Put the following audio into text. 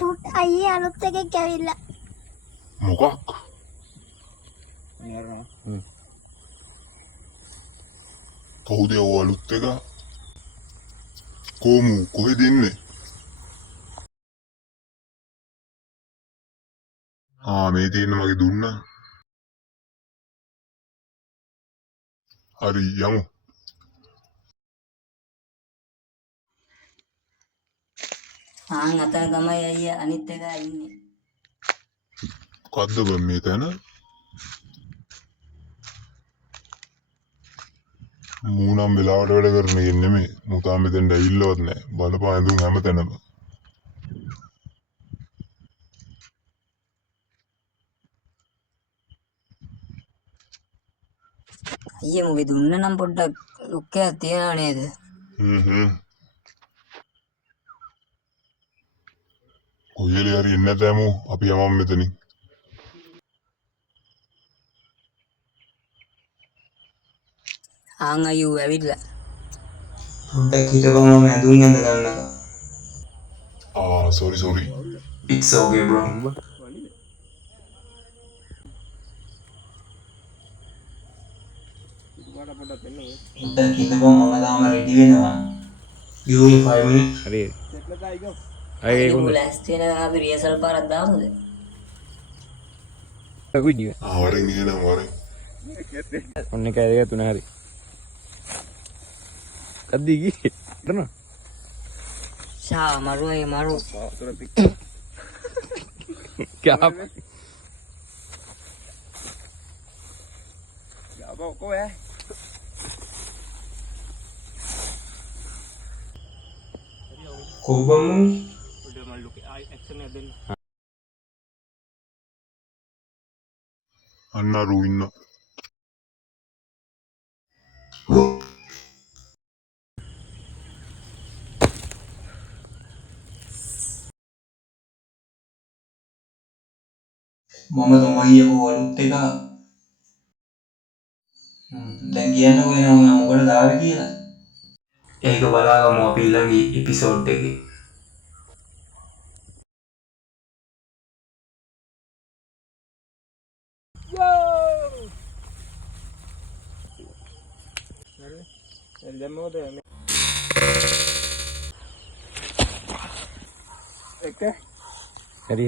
Put අයියේ අලුත් එකක් ඇවිල්ලා. මොකක්? කවුද ඔය අලුත් එක? කොහෙද ඉන්නේ? මේ තියෙන මගේ දුන්නා. හරි යමු. අතන තමයි අයියා අනිත් එක ඉන්නේ. මොකද්ද බං මේ තැන? මූනම් වෙලාවට වැඩ කරන එක නෙමෙයි. මුතා මෙතෙන්ට ඇවිල්ලවත් නැහැ. බලපන් ඇඳුම් හැමතැනම. අයියේ මොකද දුන්න නම් පොඩ්ඩක් ලුක් එකක් තියනව නේද? කොහේලේ හරි එන්න නැතෑමු. අපි යමු මෙතනින්. අයියෝ ඇවිල්ලා. පොඩ්ඩක් හිටපන් මම ඇඳුම් ඇඳ ගන්නවා. sorry. It's okay bro. පොඩ්ඩක් හිටපන් මම තාම රෙඩි වෙනවා. give me 5 minutes. හරි. ඒක ලෑස්ති වෙනවා අපි රියසල් පාරක් දාමුද? අකුයි. වරෙන් එනවා වරෙන්. ඔන්න එක දෙක තුන හරි. අද්දි ගියේ. දන්නවා. මරුවයි මරු. क्या කොහොමද? අන්නරු ඉන්න. මම තමයි යකෝ අලුත් එක. දැන් කියන්නකෝ එනවා මොකටද ආවේ කියලා. ඒක බලාගමු අපි ඊළඟ එපිසෝඩ් එකේ. හරි